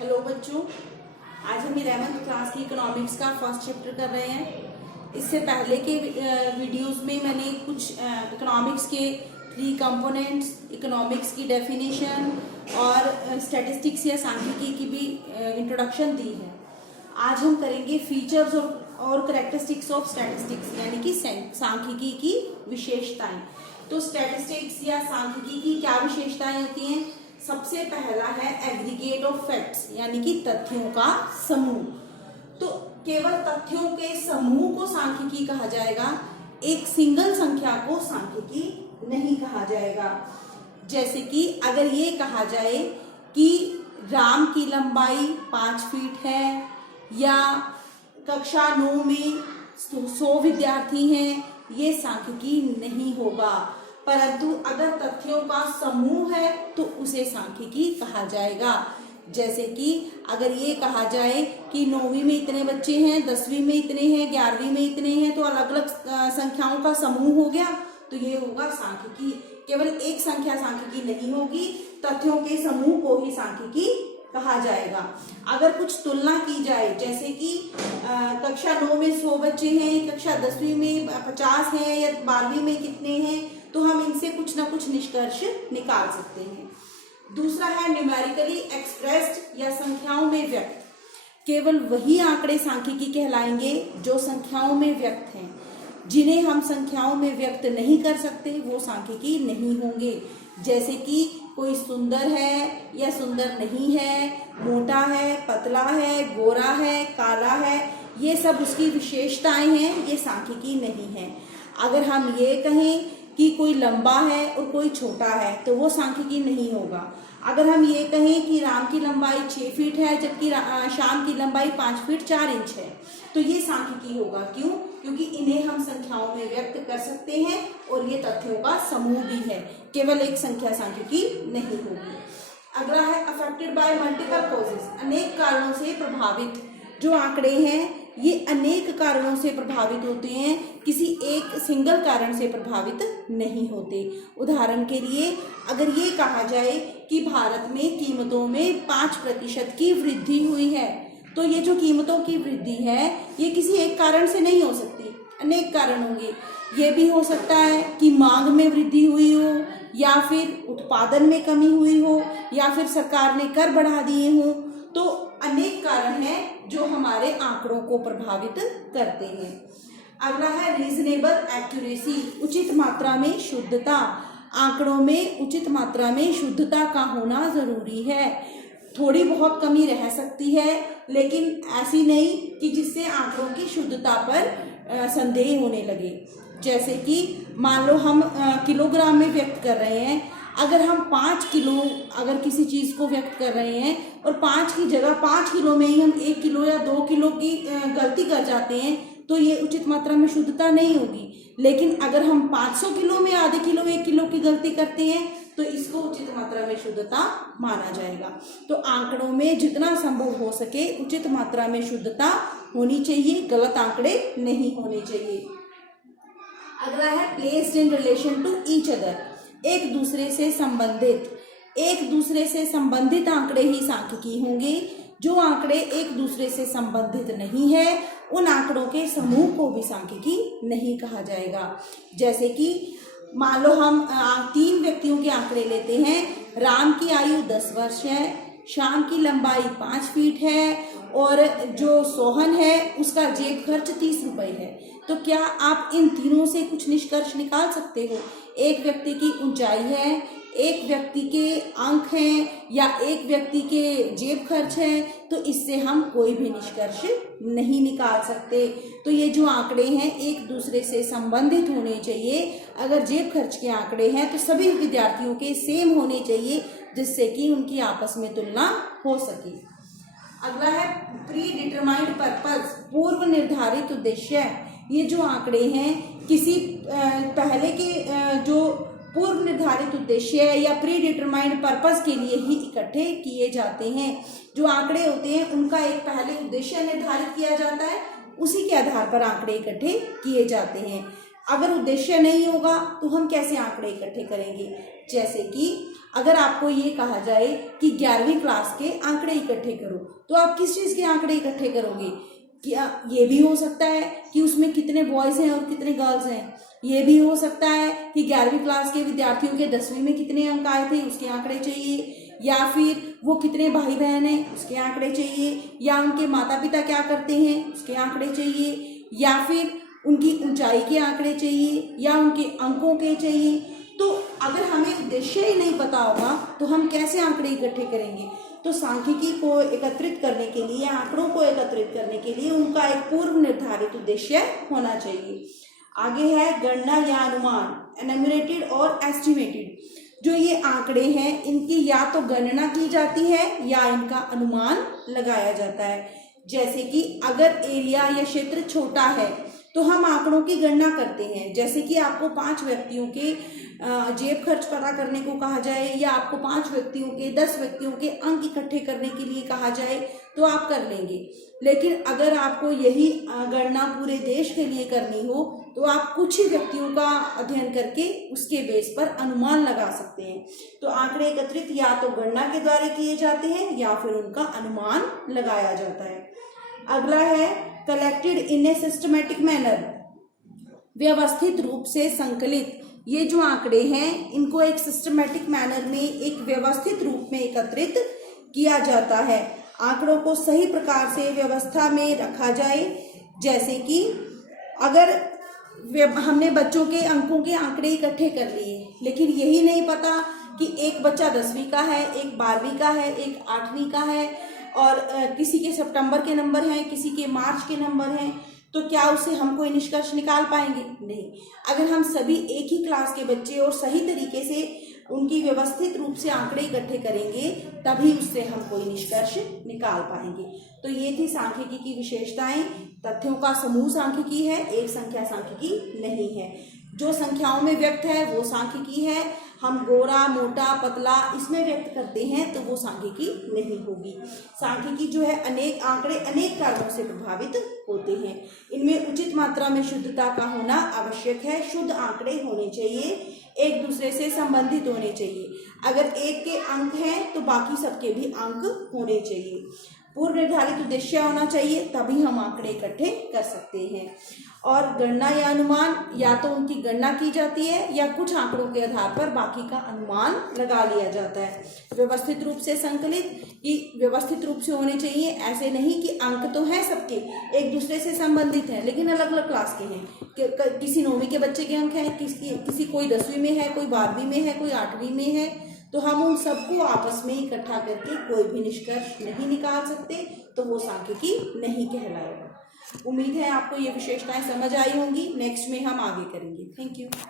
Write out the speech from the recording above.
Hello बच्चों, आज हम 11th क्लास की इकोनॉमिक्स का फर्स्ट चैप्टर कर रहे हैं। इससे पहले के वीडियोस में मैंने कुछ इकोनॉमिक्स के 3 कंपोनेंट्स, इकोनॉमिक्स की डेफिनेशन और स्टैटिस्टिक्स या सांख्यिकी की भी इंट्रोडक्शन दी है। आज हम करेंगे फीचर्स और कैरेक्टरिस्टिक्स ऑफ स्टैटिस्टिक्स, यानी कि सांख्यिकी की विशेषताएं। तो स्टैटिस्टिक्स या सांख्यिकी की क्या विशेषताएं होती हैं? सबसे पहला है एग्रीगेट ऑफ फैक्ट्स, यानी कि तथ्यों का समूह। तो केवल तथ्यों के समूह को सांख्यिकी कहा जाएगा, एक सिंगल संख्या को सांख्यिकी नहीं कहा जाएगा। जैसे कि अगर ये कहा जाए कि राम की लंबाई 5 फीट है, या कक्षा 9 में 100 विद्यार्थी हैं, ये सांख्यिकी नहीं होगा। परंतु अगर तथ्यों का समूह है तो उसे सांख्यिकी कहा जाएगा। जैसे कि अगर ये कहा जाए कि 9वीं में इतने बच्चे हैं, 10वीं में इतने हैं, 11वीं में इतने हैं, तो अलग अलग संख्याओं का समूह हो गया, तो ये होगा सांख्यिकी। केवल एक संख्या सांख्यिकी नहीं होगी, तथ्यों के समूह को ही सांख्यिकी कहा जाएगा। अगर कुछ तुलना की जाए, जैसे कि कक्षा 9 में 100 बच्चे हैं, कक्षा 10वीं में 50 हैं, या 12वीं में कितने हैं, तो हम इनसे कुछ ना कुछ निष्कर्ष निकाल सकते हैं। दूसरा है न्यूमेरिकली एक्सप्रेस्ड, या संख्याओं में व्यक्त। केवल वही आंकड़े सांख्यिकी कहलाएंगे जो संख्याओं में व्यक्त हैं। जिन्हें हम संख्याओं में व्यक्त नहीं कर सकते वो सांख्यिकी नहीं होंगे। जैसे कि कोई सुंदर है या सुंदर नहीं है, मोटा है, पतला है, गोरा है, काला है, ये सब उसकी विशेषताएं हैं, ये सांख्यिकी नहीं है। अगर हम ये कहें कि कोई लंबा है और कोई छोटा है, तो वो सांख्यिकी नहीं होगा। अगर हम ये कहें कि राम की लंबाई 6 फीट है जबकि श्याम की लंबाई 5 फीट 4 इंच है, तो ये सांख्यिकी होगा। क्यों? क्योंकि इन्हें हम संख्याओं में व्यक्त कर सकते हैं और ये तथ्यों का समूह भी है, केवल एक संख्या सांख्यिकी नहीं होगी। अगला है अफेक्टेड बाय मल्टीपल कॉजेज, अनेक कारणों से प्रभावित। जो आंकड़े हैं ये अनेक कारणों से प्रभावित होते हैं, किसी एक सिंगल कारण से प्रभावित नहीं होते। उदाहरण के लिए अगर ये कहा जाए कि भारत में कीमतों में 5% की वृद्धि हुई है, तो ये जो कीमतों की वृद्धि है ये किसी एक कारण से नहीं हो सकती, अनेक कारण होंगे। ये भी हो सकता है कि मांग में वृद्धि हुई हो, या फिर उत्पादन में कमी हुई हो, या फिर सरकार ने कर बढ़ा दिए हो। तो अनेक कारण हैं जो हमारे आंकड़ों को प्रभावित करते हैं। अगला है रीजनेबल एक्यूरेसी, उचित मात्रा में शुद्धता। आंकड़ों में उचित मात्रा में शुद्धता का होना जरूरी है। थोड़ी बहुत कमी रह सकती है, लेकिन ऐसी नहीं कि जिससे आंकड़ों की शुद्धता पर संदेह होने लगे। जैसे कि मान लो हम किलोग्राम में व्यक्त कर रहे हैं, अगर हम 5 किलो अगर किसी चीज़ को व्यक्त कर रहे हैं और 5 की जगह 5 किलो में ही हम 1 किलो या 2 किलो की गलती कर जाते हैं, तो ये उचित मात्रा में शुद्धता नहीं होगी। लेकिन अगर हम 500 किलो में आधे किलो 1 किलो की गलती करते हैं, तो इसको उचित मात्रा में शुद्धता माना जाएगा। तो आंकड़ों में जितना संभव हो सके उचित मात्रा में शुद्धता होनी चाहिए, गलत आंकड़े नहीं होने चाहिए। अगला है placed in relation to each other, एक दूसरे से संबंधित। एक दूसरे से संबंधित आंकड़े ही सांख्यिकी होंगे। जो आंकड़े एक दूसरे से संबंधित नहीं है उन आंकड़ों के समूह को भी सांख्यिकी नहीं कहा जाएगा। जैसे कि मान लो हम 3 व्यक्तियों के आंकड़े लेते हैं। राम की आयु 10 वर्ष है, श्याम की लंबाई 5 फीट है, और जो सोहन है उसका जेब खर्च 30 रुपए है। तो क्या आप इन तीनों से कुछ निष्कर्ष निकाल सकते हो? एक व्यक्ति की ऊंचाई है, एक व्यक्ति के अंक हैं, या एक व्यक्ति के जेब खर्च है, तो इससे हम कोई भी निष्कर्ष नहीं निकाल सकते। तो ये जो आंकड़े हैं एक दूसरे से संबंधित होने चाहिए। अगर जेब खर्च के आंकड़े हैं तो सभी विद्यार्थियों के सेम होने चाहिए, जिससे कि उनकी आपस में तुलना हो सके। अगला है प्री डिटरमाइंड पर्पस, पूर्व निर्धारित उद्देश्य। ये जो आंकड़े हैं किसी पहले के जो पूर्व निर्धारित उद्देश्य या प्री डिटरमाइंड पर्पस के लिए ही इकट्ठे किए जाते हैं। जो आंकड़े होते हैं उनका एक पहले उद्देश्य निर्धारित किया जाता है, उसी के आधार पर आंकड़े इकट्ठे किए जाते हैं। अगर उद्देश्य नहीं होगा तो हम कैसे आंकड़े इकट्ठे करेंगे। जैसे कि अगर आपको ये कहा जाए कि 11वीं क्लास के आंकड़े इकट्ठे करो, तो आप किस चीज़ के आंकड़े इकट्ठे करोगे। क्या ये भी हो सकता है कि उसमें कितने बॉयज़ हैं और कितने गर्ल्स हैं। ये भी हो सकता है कि 11वीं क्लास के विद्यार्थियों के 10वीं में कितने अंक आए थे, उसके आंकड़े चाहिए। या फिर वो कितने भाई बहन हैं, उसके आंकड़े चाहिए। या उनके माता पिता क्या करते हैं, उसके आंकड़े चाहिए। या फिर उनकी ऊंचाई के आंकड़े चाहिए, या उनके अंकों के चाहिए। तो अगर हमें उद्देश्य ही नहीं पता होगा तो हम कैसे आंकड़े इकट्ठे करेंगे। तो सांख्यिकी को एकत्रित करने के लिए, आंकड़ों को एकत्रित करने के लिए उनका एक पूर्व निर्धारित उद्देश्य होना चाहिए। आगे है गणना या अनुमान, एनुमरेटेड और एस्टिमेटेड। जो ये आंकड़े हैं इनकी या तो गणना की जाती है या इनका अनुमान लगाया जाता है। जैसे कि अगर एरिया या क्षेत्र छोटा है तो हम आंकड़ों की गणना करते हैं। जैसे कि आपको 5 व्यक्तियों के जेब खर्च पता करने को कहा जाए, या आपको 5 व्यक्तियों के 10 व्यक्तियों के अंक इकट्ठे करने के लिए कहा जाए तो आप कर लेंगे। लेकिन अगर आपको यही गणना पूरे देश के लिए करनी हो तो आप कुछ ही व्यक्तियों का अध्ययन करके उसके बेस पर अनुमान लगा सकते हैं। तो आंकड़े एकत्रित या तो गणना के द्वारा किए जाते हैं या फिर उनका अनुमान लगाया जाता है। अगला है collected in a systematic manner, व्यवस्थित रूप से संकलित। ये जो आंकड़े हैं इनको एक सिस्टमेटिक मैनर में, एक व्यवस्थित रूप में एकत्रित किया जाता है। आंकड़ों को सही प्रकार से व्यवस्था में रखा जाए। जैसे कि अगर हमने बच्चों के अंकों के आंकड़े इकट्ठे कर लिए, लेकिन यही नहीं पता कि एक बच्चा 10वीं का है, एक 12वीं का है, एक 8वीं का है, और किसी के सितंबर के नंबर हैं, किसी के मार्च के नंबर हैं, तो क्या उससे हम कोई निष्कर्ष निकाल पाएंगे? नहीं। अगर हम सभी एक ही क्लास के बच्चे और सही तरीके से उनकी व्यवस्थित रूप से आंकड़े इकट्ठे करेंगे तभी उससे हम कोई निष्कर्ष निकाल पाएंगे। तो ये थी सांख्यिकी की विशेषताएं। तथ्यों का समूह सांख्यिकी है, एक संख्या सांख्यिकी नहीं है। जो संख्याओं में व्यक्त है वो सांख्यिकी है। हम गोरा, मोटा, पतला इसमें व्यक्त करते हैं तो वो सांख्यिकी नहीं होगी। सांख्यिकी जो है अनेक आंकड़े अनेक कारणों से प्रभावित होते हैं। इनमें उचित मात्रा में शुद्धता का होना आवश्यक है। शुद्ध आंकड़े होने चाहिए, एक दूसरे से संबंधित होने चाहिए। अगर एक के अंक हैं तो बाकी सबके भी अंक होने चाहिए। पूर्व निर्धारित उद्देश्य होना चाहिए, तभी हम आंकड़े इकट्ठे कर सकते हैं। और गणना या अनुमान, या तो उनकी गणना की जाती है या कुछ आंकड़ों के आधार पर बाकी का अनुमान लगा लिया जाता है। व्यवस्थित रूप से संकलित, कि व्यवस्थित रूप से होने चाहिए। ऐसे नहीं कि अंक तो हैं सबके, एक दूसरे से संबंधित हैं लेकिन अलग अलग क्लास के हैं। किसी 9वीं के बच्चे के अंक हैं, किसी कोई 10वीं में है, कोई 12वीं में है, कोई 8वीं में है, तो हम उन सबको आपस में इकट्ठा करके कोई भी निष्कर्ष नहीं निकाल सकते, तो वो सांख्यिकी नहीं कहलाएगा। उम्मीद है आपको ये विशेषताएं समझ आई होंगी। नेक्स्ट में हम आगे करेंगे। Thank you.